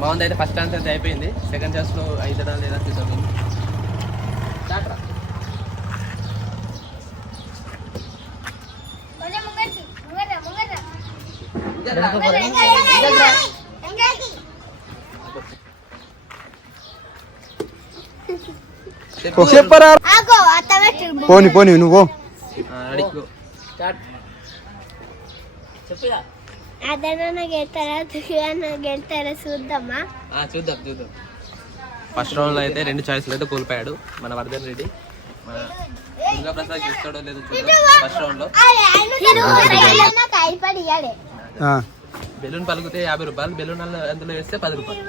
బాగుంది. అయితే first chance అయితే అయిపోయింది. సెకండ్ ఛాన్స్ లో అవుతుందా లేదా చూద్దాం. చెప్పరా పోని పోని నువ్వు చూద్దాం. ఫస్ట్ రౌండ్ లో అయితే 2 చాయిస్లు అయితే కోల్పోయాడు మన వర్ధన్ రెడ్డి. మన దుర్గా ప్రసాద్ గెలుస్తాడో లేదో చూద్దాం. ఫస్ట్ రౌండ్ లో బెలూన్ పలికితే 50 రూపాయలు, బెలూన్ అందులో వేస్తే 10 రూపాయలు.